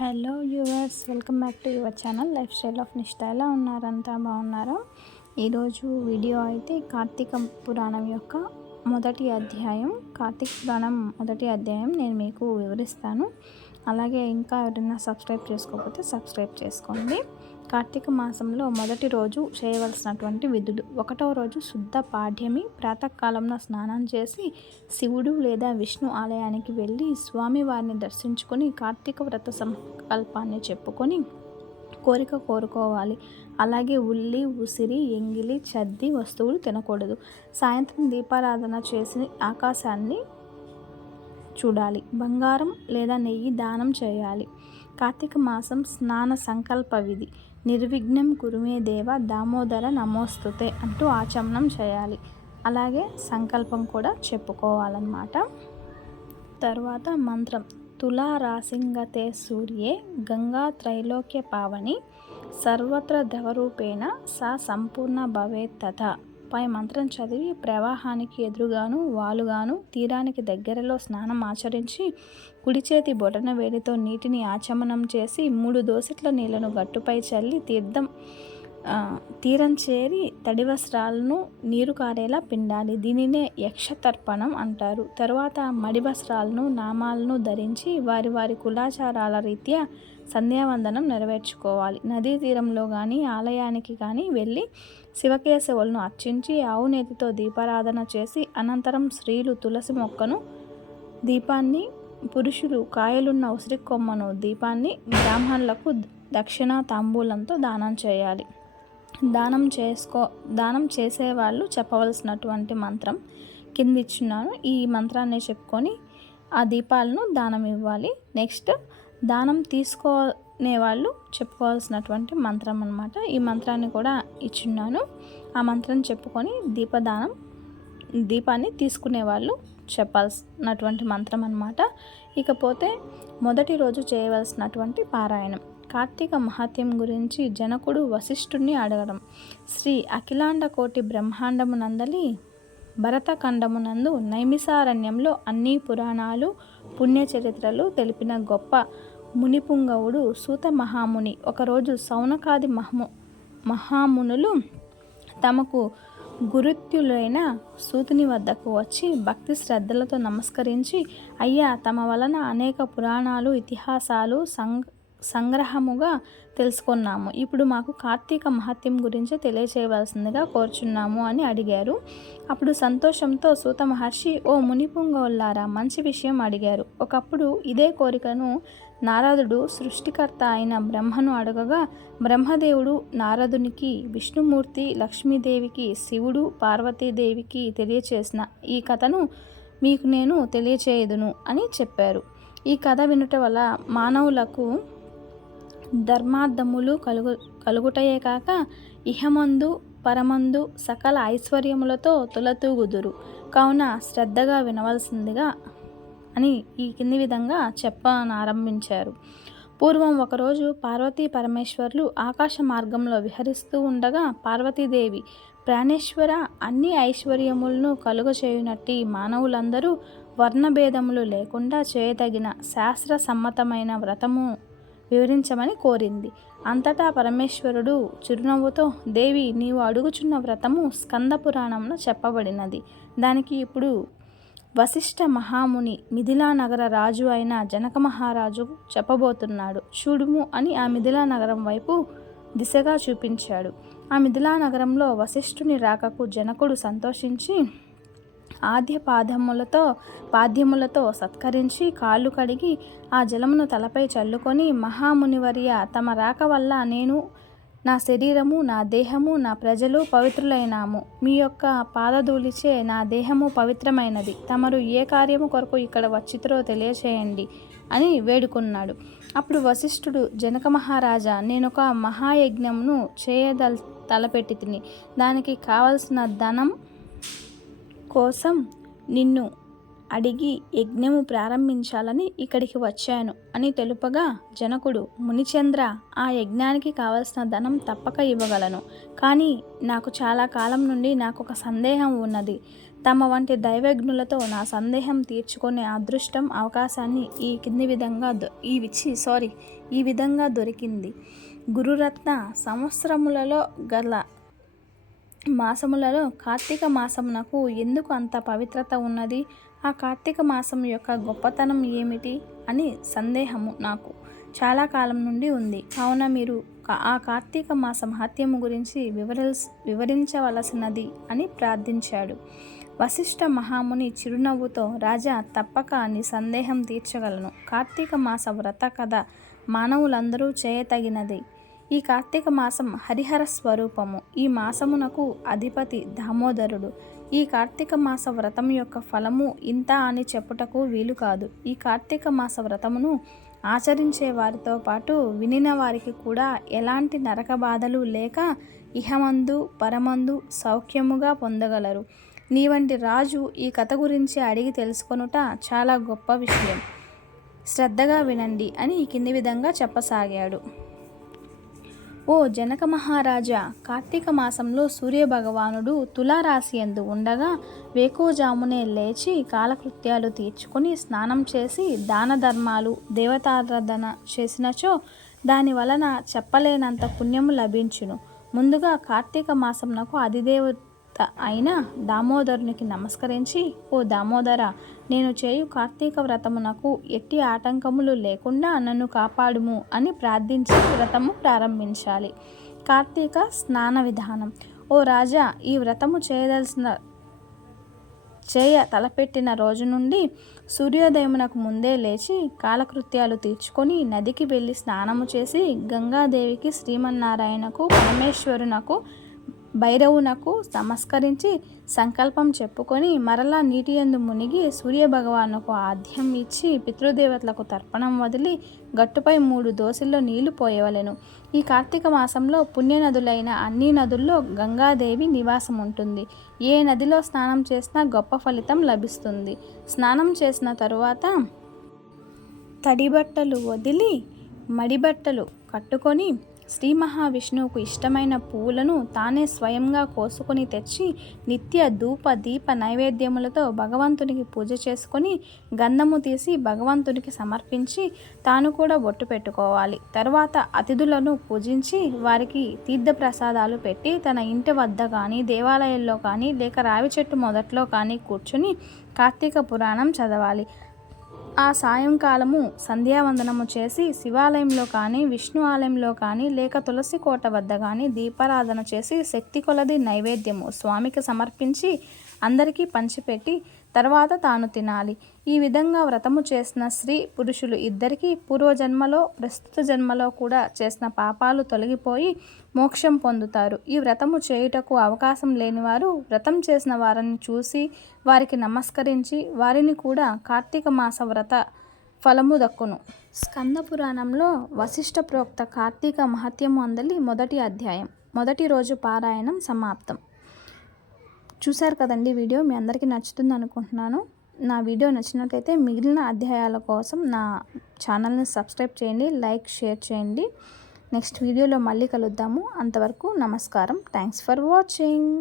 Hello viewers, welcome back to your channel life style of నిష్ఠ. ఎలా ఉన్నారంతా బాగున్నారా? ఈరోజు వీడియో అయితే కార్తీక పురాణం యొక్క కార్తీక పురాణం మొదటి అధ్యాయం నేను మీకు వివరిస్తాను. అలాగే ఇంకా ఎవరైనా సబ్స్క్రైబ్ చేసుకోకపోతే సబ్స్క్రైబ్ చేసుకోండి. కార్తీక మాసంలో మొదటి రోజు చేయవలసినటువంటి విధులు. 1వ రోజు శుద్ధ పాడ్యమి. ప్రాతకాలంలో స్నానం చేసి శివుడు లేదా విష్ణు ఆలయానికి వెళ్ళి స్వామివారిని దర్శించుకొని కార్తీక వ్రత సంకల్పాన్ని చెప్పుకొని కోరిక కోరుకోవాలి. అలాగే ఉల్లి, ఉసిరి, ఎంగిలి, చద్ది వస్తువులు తినకూడదు. సాయంత్రం దీపారాధన చేసి ఆకాశాన్ని చూడాలి. బంగారం లేదా నెయ్యి దానం చేయాలి. కార్తీక మాసం స్నాన సంకల్ప విధి. నిర్విఘ్నం కురుమే దేవ దామోదర నమోస్తుతే అంటూ ఆచమనం చేయాలి. అలాగే సంకల్పం కూడా చెప్పుకోవాలన్నమాట. తర్వాత మంత్రం. తులా రాసింగతే సూర్యే గంగా త్రైలోక్య పావని సర్వత్ర ద్రవరూపేణ సా సంపూర్ణ భవేత్ తథా. పై మంత్రం చదివి ప్రవాహానికి ఎదురుగాను వాలుగాను తీరానికి దగ్గరలో స్నానం ఆచరించి కుడి చేతి బొటన వేలితో నీటిని ఆచమనం చేసి 3 దోసెట్ల నీళ్లను గట్టుపై చల్లి తీరం చేరి తడి వస్త్రాలను నీరు కారేలా పిండాలి. దీనినే యక్షతర్పణం అంటారు. తర్వాత మడి వస్త్రాలను నామాలను ధరించి వారి వారి కులాచారాల రీత్యా సంధ్యావందనం నెరవేర్చుకోవాలి. నదీ తీరంలో కానీ ఆలయానికి కానీ వెళ్ళి శివకేశవులను అర్చించి ఆవు నేతితో దీపారాధన చేసి అనంతరం స్త్రీలు తులసి మొక్కను దీపాన్ని, పురుషులు కాయలున్న ఉసిరి కొమ్మను దీపాన్ని బ్రాహ్మణులకు దక్షిణ తాంబూలంతో దానం చేయాలి. దానం చేసేవాళ్ళు చెప్పవలసినటువంటి మంత్రం కింద ఇచ్చున్నాను. ఈ మంత్రాన్ని చెప్పుకొని ఆ దీపాలను దానం ఇవ్వాలి. నెక్స్ట్ దానం తీసుకునే వాళ్ళు చెప్పుకోవాల్సినటువంటి మంత్రం అన్నమాట. ఈ మంత్రాన్ని కూడా ఇచ్చున్నాను. ఆ మంత్రం చెప్పుకొని దీపాన్ని తీసుకునే వాళ్ళు చెప్పాల్సినటువంటి మంత్రం అన్నమాట. ఇకపోతే మొదటి రోజు చేయవలసినటువంటి పారాయణం. కార్తీక మహాత్యం గురించి జనకుడు వశిష్ఠుడిని అడగడం. శ్రీ అఖిలాండ కోటి బ్రహ్మాండమునందలి భరతఖండమునందు నైమిసారణ్యంలో అన్ని పురాణాలు పుణ్యచరిత్రలు తెలిపిన గొప్ప మునిపుంగవుడు సూత మహాముని ఒకరోజు సౌనకాది మహామునులు తమకు గురుత్యులైన సూతుని వద్దకు వచ్చి భక్తి శ్రద్ధలతో నమస్కరించి, అయ్యా, తమ వలన అనేక పురాణాలు ఇతిహాసాలు సంగ్రహముగా తెలుసుకున్నాము. ఇప్పుడు మాకు కార్తీక మహత్యం గురించి తెలియచేయవలసిందిగా కోరుచున్నాము అని అడిగారు. అప్పుడు సంతోషంతో సూత మహర్షి, ఓ మునిపుంగవులారా, మంచి విషయం అడిగారు. ఒకప్పుడు ఇదే కోరికను నారదుడు సృష్టికర్త అయిన బ్రహ్మను అడగగా బ్రహ్మదేవుడు నారదునికి విష్ణుమూర్తి, లక్ష్మీదేవికి శివుడు, పార్వతీదేవికి తెలియచేసిన ఈ కథను మీకు నేను తెలియచేయదును అని చెప్పారు. ఈ కథ వినుట వల్ల మానవులకు ధర్మార్థములు కలుగుటయే కాక ఇహమందు పరమందు సకల ఐశ్వర్యములతో తులతూగుదురు. కావున శ్రద్ధగా వినవలసిందిగా అని ఈ కింది విధంగా చెప్పనారంభించారు. పూర్వం ఒకరోజు పార్వతీ పరమేశ్వర్లు ఆకాశ మార్గంలో విహరిస్తూ ఉండగా పార్వతీదేవి, ప్రాణేశ్వర, అన్ని ఐశ్వర్యములను కలుగచేయునట్టి మానవులందరూ వర్ణభేదములు లేకుండా చేయదగిన శాస్త్ర సమ్మతమైన వ్రతము వివరించమని కోరింది. అంతటా పరమేశ్వరుడు చిరునవ్వుతో, దేవి, నీవు అడుగుచున్న వ్రతము స్కంద పురాణంలో చెప్పబడినది. దానికి ఇప్పుడు వశిష్ఠ మహాముని మిథిలా నగర రాజు అయిన జనక మహారాజు చెప్పబోతున్నాడు. చూడుము అని ఆ మిథిలా నగరం వైపు దిశగా చూపించాడు. ఆ మిథిలా నగరంలో వశిష్ఠుని రాకకు జనకుడు సంతోషించి ఆద్య పాద్యములతో సత్కరించి కాళ్ళు కడిగి ఆ జలమును తలపై చల్లుకొని, మహామునివర్య, తమ రాక వల్ల నేను, నా శరీరము, నా దేహము, నా ప్రజలు పవిత్రులైనాము. మీ యొక్క పాదధూళిచే నా దేహము పవిత్రమైనది. తమరు ఏ కార్యము కొరకు ఇక్కడ వచ్చితిరో తెలియచేయండి అని వేడుకున్నాడు. అప్పుడు వశిష్ఠుడు, జనక మహారాజా, నేనొక మహాయజ్ఞమును తలపెట్టి తిని దానికి కావలసిన ధనం కోసం నిన్ను అడిగి యజ్ఞము ప్రారంభించాలని ఇక్కడికి వచ్చాను అని తెలుపగా జనకుడు, మునిచంద్ర, ఆ యజ్ఞానికి కావలసిన ధనం తప్పక ఇవ్వగలను. కానీ నాకు చాలా కాలం నుండి నాకు ఒక సందేహం ఉన్నది. తమ వంటి దైవజ్ఞులతో నా సందేహం తీర్చుకునే అదృష్టం అవకాశాన్ని ఈ విధంగా దొరికింది. గురురత్న సంవత్సరములలో గల మాసములలో కార్తీక మాసమునకు ఎందుకు అంత పవిత్రత ఉన్నది? ఆ కార్తీక మాసం యొక్క గొప్పతనం ఏమిటి అని సందేహము నాకు చాలా కాలం నుండి ఉంది. కావున మీరు ఆ కార్తీక మాస మహత్యము గురించి వివరించవలసినది అని ప్రార్థించాడు. వశిష్ఠ మహాముని చిరునవ్వుతో, రాజా, తప్పక నీ సందేహం తీర్చగలను. కార్తీక మాస వ్రత కథ మానవులందరూ చేయతగినది. ఈ కార్తీక మాసం హరిహర స్వరూపము. ఈ మాసమునకు అధిపతి దామోదరుడు. ఈ కార్తీక మాస వ్రతం యొక్క ఫలము ఇంత అని చెప్పుటకు వీలు కాదు. ఈ కార్తీక మాస వ్రతమును ఆచరించే వారితో పాటు వినిన వారికి కూడా ఎలాంటి నరక బాధలు లేక ఇహమందు పరమందు సౌఖ్యముగా పొందగలరు. నీ వంటి రాజు ఈ కథ గురించి అడిగి తెలుసుకొనుట చాలా గొప్ప విషయం. శ్రద్ధగా వినండి అని ఈ కింది విధంగా చెప్పసాగాడు. ఓ జనక మహారాజా, కార్తీక మాసంలో సూర్యభగవానుడు తులారాశి యందు ఉండగా వేకువజామునే లేచి కాలకృత్యాలు తీర్చుకొని స్నానం చేసి దాన ధర్మాలు దేవతారాధన చేసినచో దాని వలన చెప్పలేనంత పుణ్యము లభించును. ముందుగా కార్తీక మాసంనకు అధిదేవత అయిన దామోదరునికి నమస్కరించి, ఓ దామోదర, నేను చేయు కార్తీక వ్రతమునకు ఎట్టి ఆటంకములు లేకుండా నన్ను కాపాడుము అని ప్రార్థించి వ్రతము ప్రారంభించాలి. కార్తీక స్నాన విధానం. ఓ రాజా, ఈ వ్రతము తలపెట్టిన రోజు నుండి సూర్యోదయమునకు ముందే లేచి కాలకృత్యాలు తీర్చుకొని నదికి వెళ్ళి స్నానము చేసి గంగాదేవికి, శ్రీమన్నారాయణకు, పరమేశ్వరునకు, భైరవునకు నమస్కరించి సంకల్పం చెప్పుకొని మరలా నీటి యందు మునిగి సూర్యభగవానుకు ఆద్యం ఇచ్చి పితృదేవతలకు తర్పణం వదిలి గట్టుపై 3 దోసిల్లో నీళ్లు పోయవలెను. ఈ కార్తీక మాసంలో పుణ్యనదులైన అన్ని నదుల్లో గంగాదేవి నివాసం ఉంటుంది. ఏ నదిలో స్నానం చేసినా గొప్ప ఫలితం లభిస్తుంది. స్నానం చేసిన తరువాత తడిబట్టలు వదిలి మడిబట్టలు కట్టుకొని శ్రీ మహావిష్ణువుకు ఇష్టమైన పువ్వులను తానే స్వయంగా కోసుకొని తెచ్చి నిత్య ధూప దీప నైవేద్యములతో భగవంతునికి పూజ చేసుకొని గంధము తీసి భగవంతునికి సమర్పించి తాను కూడా బొట్టు పెట్టుకోవాలి. తర్వాత అతిథులను పూజించి వారికి తీర్థప్రసాదాలు పెట్టి తన ఇంటి వద్ద కానీ దేవాలయంలో కానీ లేక రావి చెట్టు మొదట్లో కానీ కూర్చుని కార్తీక పురాణం చదవాలి. ఆ సాయంకాలము సంధ్యావందనము చేసి శివాలయంలో కానీ విష్ణు ఆలయంలో కానీ లేక తులసి కోట వద్ద కానీ దీపారాధన చేసి శక్తి కొలది నైవేద్యము స్వామికి సమర్పించి అందరికీ పంచిపెట్టి తర్వాత తాను తినాలి. ఈ విధంగా వ్రతము చేసిన స్త్రీ పురుషులు ఇద్దరికీ పూర్వజన్మలో ప్రస్తుత జన్మలో కూడా చేసిన పాపాలు తొలగిపోయి మోక్షం పొందుతారు. ఈ వ్రతము చేయుటకు అవకాశం లేనివారు వ్రతం చేసిన వారిని చూసి వారికి నమస్కరించి వారిని కూడా కార్తీక మాస వ్రత ఫలము దక్కును. స్కంద పురాణంలో వశిష్ఠ ప్రోక్త కార్తీక మహత్యము అందలి మొదటి అధ్యాయం, మొదటి రోజు పారాయణం సమాప్తం. చూశారు కదండి వీడియో. మీ అందరికీ నచ్చుతుంది అనుకుంటున్నాను. నా వీడియో నచ్చినట్లయితే మిగిలిన అధ్యాయాల కోసం నా ఛానల్ని సబ్స్క్రైబ్ చేయండి, లైక్, షేర్ చేయండి. నెక్స్ట్ వీడియోలో మళ్ళీ కలుద్దాము. అంతవరకు నమస్కారం. Thanks for watching.